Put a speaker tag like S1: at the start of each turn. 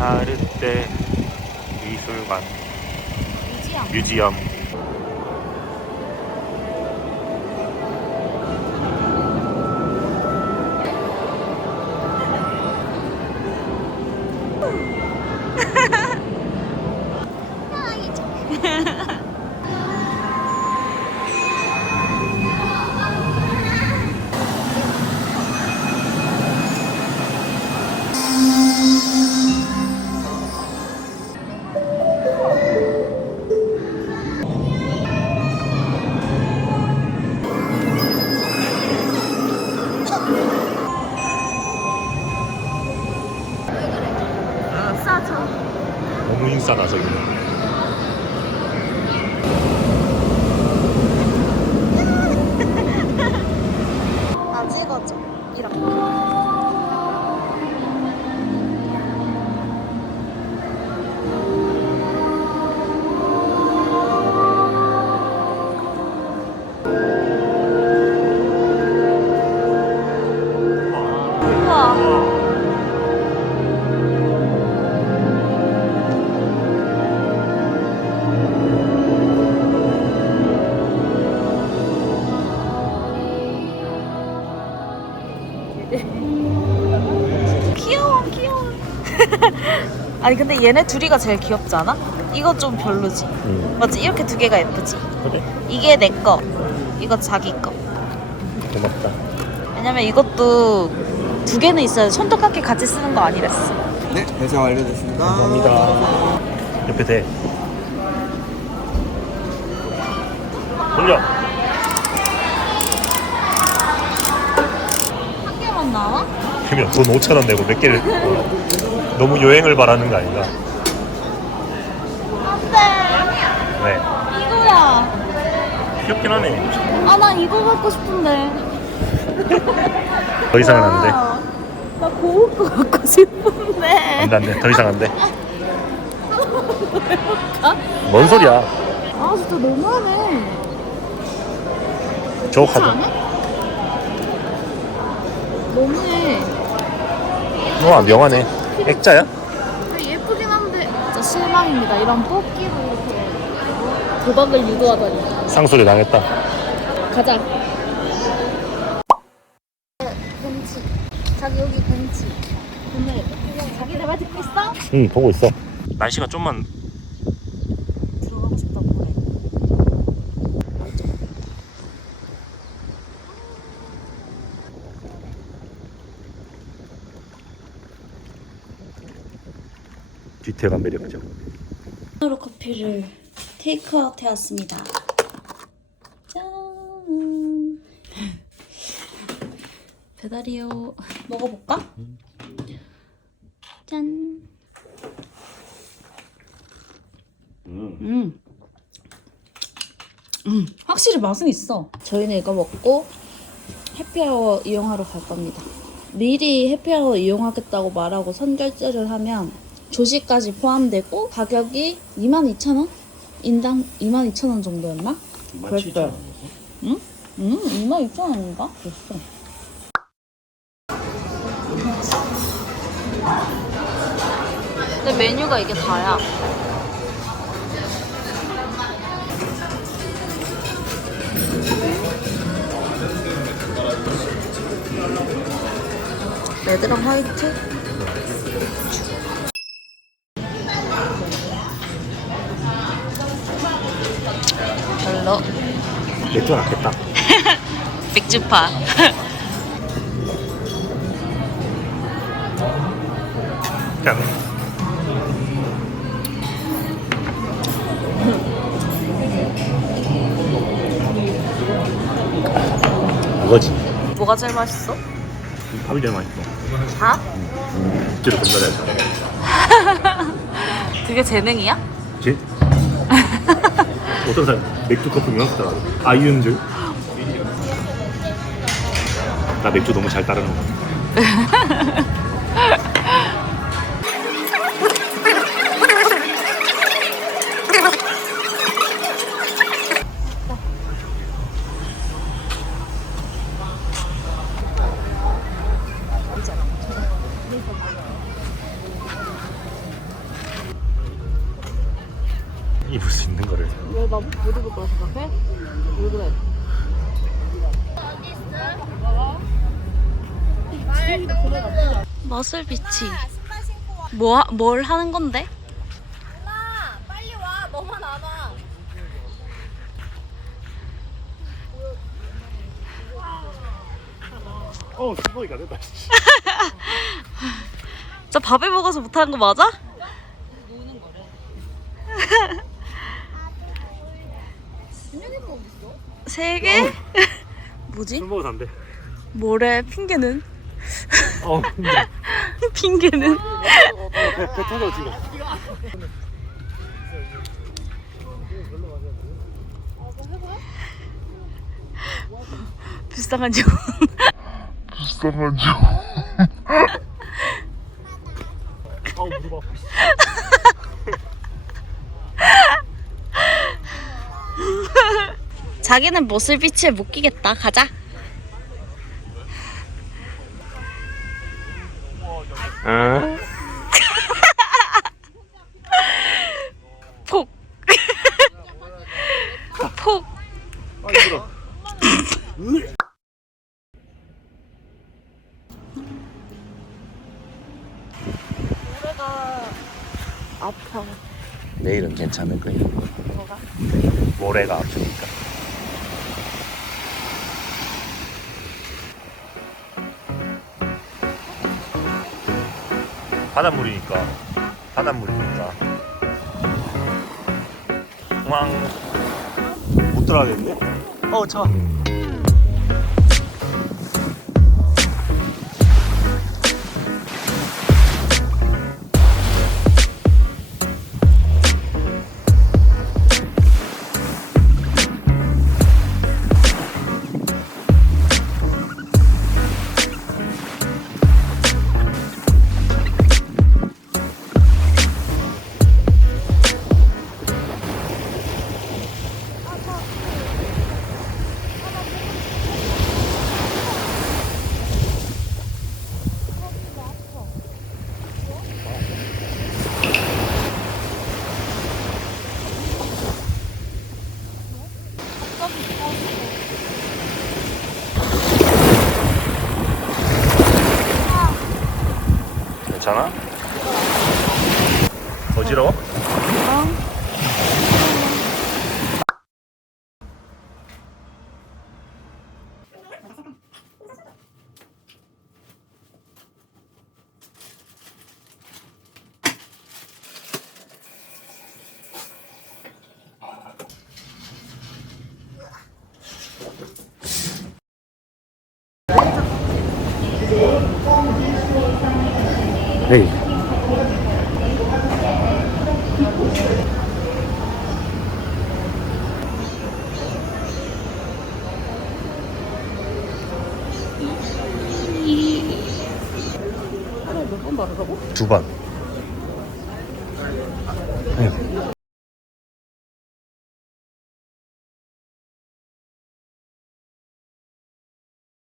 S1: 아르떼 미술관.
S2: 뮤지엄.
S1: 뮤지엄
S2: 아니 근데 얘네 둘이가 제일 귀엽지 않아? 이거 좀 별로지
S1: 응
S2: 맞지? 이렇게 두 개가 예쁘지?
S1: 그래?
S2: 이게 내 거 이거 자기 거
S1: 고맙다
S2: 왜냐면 이것도 두 개는 있어야 손톱깎이 같이 쓰는 거 아니랬어
S3: 네, 배송 완료됐습니다.
S1: 감사합니다 옆에 대 돌려
S2: 한 개만 나와?
S1: 그러면 돈 5천 원 내고 몇 개를 어, 너무 여행을 바라는 거 아닌가?
S2: 안돼
S1: 네.
S2: 이거야.
S1: 귀엽긴 하네.
S2: 아 나 이거 갖고 싶은데.
S1: 더 이상은 안돼.
S2: 아, 나 고울 거 갖고 싶은데.
S1: 안 돼 안 돼. 더 이상 안 돼. 뭔 소리야?
S2: 아 진짜 너무하네.
S1: 저
S2: 그렇지
S1: 가져.
S2: 않아? 너무해
S1: 와 명하네. 액자야?
S2: 예쁘긴 한데 진짜 실망입니다. 이런 뽑기로 이렇게 도박을 유도하다니.
S1: 상소리 당했다.
S2: 가자. 벤치. 자기 여기 벤치. 오늘 자기 내말 듣고 있어?
S1: 응 보고 있어. 날씨가 좀만
S2: 들어가고 싶다 그래
S1: 뒤태가 매력적
S2: 하루 커피를 테이크아웃 해왔습니다. 짠. 배달이요. 먹어볼까? 짠. 음. 음, 확실히 맛은 있어. 저희는 이거 먹고 해피아워 이용하러 갈 겁니다. 미리 해피아워 이용하겠다고 말하고 선결제를 하면 조식까지 포함되고 가격이 22,000원? 인당 22,000원 정도였나? 그랬어요. 응? 응? 22,000원인가? 그랬어. 근데 메뉴가 이게 다야. 레드랑 화이트? 별로.
S1: 맥주 낫겠다
S2: 맥주파.
S1: 이거지
S2: 뭐가 제일 맛있어?
S1: 밥이 제일 맛있어
S2: 다?
S1: 육지를 겁나 잘
S2: 그게 재능이야?
S1: 지? 어떤 사람? 맥주 커피 명확하더라고. 아이윤줄 나 맥주 너무 잘 따르는 거
S2: 못 입을 거라 생각해? 왜 그래? 머슬 비치. 뭐, 하- 뭘 하는 건데?
S4: 아, 빨리 와. 너만 안 와.
S1: 어 수박이가 됐다
S2: 저 밥에 먹어서 못하는 거 맞아? 세 개? 뭐지?
S1: 술 먹어서 안 돼
S2: 뭐래 핑계는?
S1: 어
S2: 핑계는?
S1: 배, 배 터져 지금
S2: 불쌍한 지
S1: 아우 무릎 아파
S2: 자기는 머슬 비치에 못 끼겠다. 가자.
S1: 응?
S2: 폭. 폭.
S1: 아 힘들어
S2: 아파.
S3: 내일은 괜찮을 거예요.
S1: 모래가 아프니까 바닷물이니까. 바닷물이니까. 왕 못 들어가겠네? 어 차. 괜찮아? 어지러워?
S2: 바르라고?
S1: 두 번.